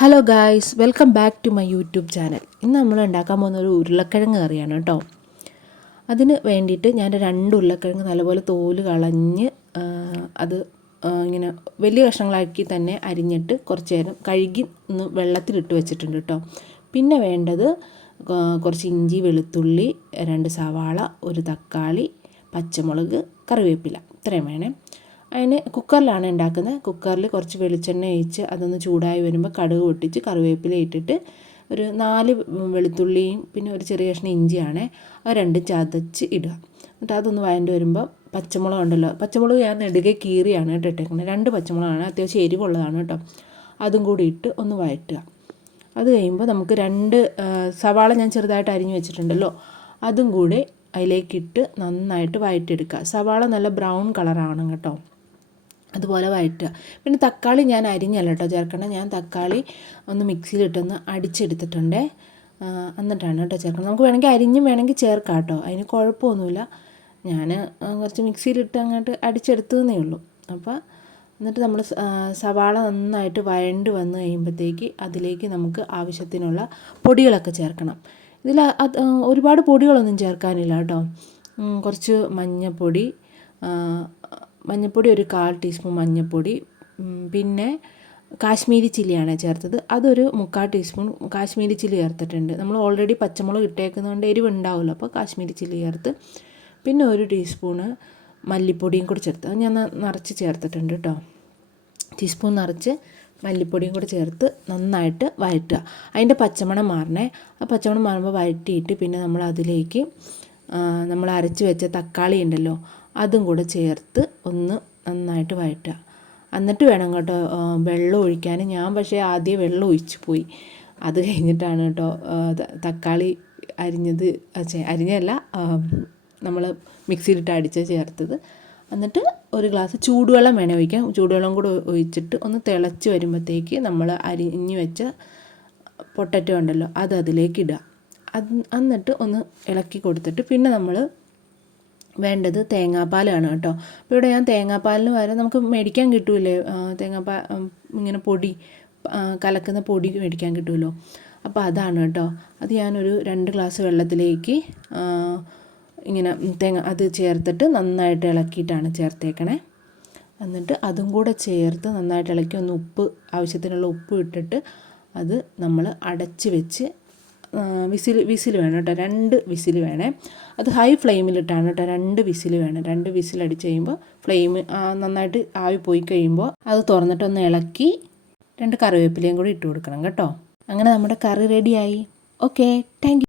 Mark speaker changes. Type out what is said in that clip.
Speaker 1: Hello guys welcome back to my YouTube channel ഇന്ന് നമ്മൾ ഉണ്ടാക്കാൻ പോകുന്ന ഒരു ഉരുളക്കിഴങ്ങ് കറിയാണ് കേട്ടോ. അതിന് വേണ്ടിയിട്ട് ഞാൻ രണ്ട് ഉരുളക്കിഴങ്ങ് നല്ലപോലെ തോൽ കളഞ്ഞ് അത് ഇങ്ങനെ വലിയ കഷ്ണങ്ങളാക്കി തന്നെ അരിഞ്ഞിട്ട് കുറച്ച് നേരം കഴുകി ഒന്ന് വെള്ളത്തിലിട്ട് വെച്ചിട്ടുണ്ട് കേട്ടോ. പിന്നെ വേണ്ടത് കുറച്ച് ഇഞ്ചി വെളുത്തുള്ളി രണ്ട് സവാള ഒരു തക്കാളി പച്ചമുളക് കറിവേപ്പില. ഇത്രയും വേണേ. അതിന് കുക്കറിലാണ് ഉണ്ടാക്കുന്നത്. കുക്കറിൽ കുറച്ച് വെളിച്ചെണ്ണ ഒഴിച്ച് അതൊന്ന് ചൂടായി വരുമ്പോൾ കടുക് പൊട്ടിച്ച് കറിവേപ്പില ഇട്ടിട്ട് ഒരു നാല് വെളുത്തുള്ളിയും പിന്നെ ഒരു ചെറിയ കഷ്ണം ഇഞ്ചിയാണ് അത് രണ്ടും ചതച്ച് ഇടുക. എന്നിട്ട് അതൊന്ന് വഴണ്ട് വരുമ്പോൾ പച്ചമുളക് ഉണ്ടല്ലോ പച്ചമുളക് ഞാൻ നെടുകെ കീറിയാണ് കേട്ടോ ഇട്ടേക്കുന്നത്. രണ്ട് പച്ചമുളകാണ് അത്യാവശ്യം എരിവുള്ളതാണ് കേട്ടോ. അതും കൂടി ഇട്ട് ഒന്ന് വഴറ്റുക. അത് കഴിയുമ്പോൾ നമുക്ക് രണ്ട് സവാള ഞാൻ ചെറുതായിട്ട് അരിഞ്ഞു വെച്ചിട്ടുണ്ടല്ലോ അതും കൂടി അതിലേക്കിട്ട് നന്നായിട്ട് വഴറ്റിയെടുക്കുക. സവാള നല്ല ബ്രൗൺ കളറാണ് കേട്ടോ. അതുപോലെ വഴറ്റുക. പിന്നെ തക്കാളി ഞാൻ അരിഞ്ഞല്ല കേട്ടോ ചേർക്കണം. ഞാൻ തക്കാളി ഒന്ന് മിക്സിയിലിട്ടൊന്ന് അടിച്ചെടുത്തിട്ടുണ്ട്. എന്നിട്ടാണ് കേട്ടോ ചേർക്കണം. നമുക്ക് വേണമെങ്കിൽ അരിഞ്ഞും വേണമെങ്കിൽ ചേർക്കാം കേട്ടോ. അതിന് കുഴപ്പമൊന്നുമില്ല. ഞാൻ കുറച്ച് മിക്സിയിലിട്ട് അങ്ങോട്ട് അടിച്ചെടുത്തതേ ഉള്ളൂ. അപ്പോൾ എന്നിട്ട് നമ്മൾ സവാള നന്നായിട്ട് വഴണ്ട് വന്ന് കഴിയുമ്പോഴത്തേക്ക് അതിലേക്ക് നമുക്ക് ആവശ്യത്തിനുള്ള പൊടികളൊക്കെ ചേർക്കണം. ഇതിൽ ഒരുപാട് പൊടികളൊന്നും ചേർക്കാനില്ല കേട്ടോ. കുറച്ച് മഞ്ഞൾപ്പൊടി മഞ്ഞൾപ്പൊടി ഒരു കാൽ ടീസ്പൂൺ മഞ്ഞൾപ്പൊടി പിന്നെ കാശ്മീരി ചില്ലിയാണ് ചേർത്തത്. അതൊരു മുക്കാൽ ടീസ്പൂൺ കാശ്മീരി ചില്ലി ചേർത്തിട്ടുണ്ട്. നമ്മൾ ഓൾറെഡി പച്ചമുളക് ഇട്ടേക്കുന്നതുകൊണ്ട് എരിവ് ഉണ്ടാവുമല്ലോ അപ്പോൾ കാശ്മീരി ചില്ലി ചേർത്ത് പിന്നെ ഒരു ടീസ്പൂണ് മല്ലിപ്പൊടിയും കൂടി ചേർത്ത്. അത് ഞാൻ നിറച്ച് ചേർത്തിട്ടുണ്ട് കേട്ടോ ടീസ്പൂൺ നിറച്ച് മല്ലിപ്പൊടിയും കൂടി ചേർത്ത് നന്നായിട്ട് വഴറ്റുക. അതിന്റെ പച്ചമണം മാറണേ. ആ പച്ചമണം മാറുമ്പോൾ വഴറ്റിയിട്ട് പിന്നെ നമ്മൾ അതിലേക്ക് നമ്മൾ അരച്ച് വെച്ച തക്കാളി ഉണ്ടല്ലോ അതും കൂടെ ചേർത്ത് ഒന്ന് നന്നായിട്ട് വഴറ്റുക. എന്നിട്ട് വേണം കേട്ടോ വെള്ളം ഒഴിക്കാൻ. ഞാൻ പക്ഷേ ആദ്യം വെള്ളം ഒഴിച്ചു പോയി. അത് കഴിഞ്ഞിട്ടാണ് കേട്ടോ തക്കാളി അരിഞ്ഞത് അരിഞ്ഞല്ല നമ്മൾ മിക്സിയിലിട്ട് അടിച്ച് ചേർത്തത്. എന്നിട്ട് ഒരു ഗ്ലാസ് ചൂടുവെള്ളം വേണം ഒഴിക്കാം. ചൂടുവെള്ളം കൂടെ ഒഴിച്ചിട്ട് ഒന്ന് തിളച്ച് വരുമ്പോഴത്തേക്ക് നമ്മൾ അരിഞ്ഞ് വെച്ച പൊട്ടറ്റോ ഉണ്ടല്ലോ അത് അതിലേക്ക് ഇടുക. അത് എന്നിട്ട് ഒന്ന് ഇളക്കി കൊടുത്തിട്ട് പിന്നെ നമ്മൾ വേണ്ടത് തേങ്ങാപ്പാലാണ് കേട്ടോ. അപ്പോൾ ഇവിടെ ഞാൻ തേങ്ങാപ്പാലിന് പകരം നമുക്ക് മേടിക്കാൻ കിട്ടൂലേ? തേങ്ങാപ്പാൽ ഇങ്ങനെ പൊടി കലക്കുന്ന പൊടി മേടിക്കാൻ കിട്ടുമല്ലോ അപ്പോൾ അതാണ് കേട്ടോ. അത് ഞാനൊരു രണ്ട് ഗ്ലാസ് വെള്ളത്തിലേക്ക് ഇങ്ങനെ തേങ്ങ അത് ചേർത്തിട്ട് നന്നായിട്ട് ഇളക്കിയിട്ടാണ് ചേർത്തേക്കണേ. എന്നിട്ട് അതും കൂടെ ചേർത്ത് നന്നായിട്ട് ഇളക്കി ഒന്ന് ഉപ്പ് ആവശ്യത്തിനുള്ള ഉപ്പ് ഇട്ടിട്ട് അത് നമ്മൾ അടച്ച് വെച്ച് വിസിൽ വിസിൽ വേണം കേട്ടോ. രണ്ട് വിസിൽ വേണേ. അത് ഹൈ ഫ്ലെയിമിലിട്ടാണ് കേട്ടോ. രണ്ട് വിസിൽ വേണം. രണ്ട് വിസിൽ അടിച്ച് കഴിയുമ്പോൾ ഫ്ലെയിം നന്നായിട്ട് ആവി പോയി കഴിയുമ്പോൾ അത് തുറന്നിട്ടൊന്ന് ഇളക്കി രണ്ട് കറിവേപ്പിലയും കൂടി ഇട്ട് കൊടുക്കണം കേട്ടോ. അങ്ങനെ നമ്മുടെ കറി റെഡിയായി ഓക്കെ താങ്ക്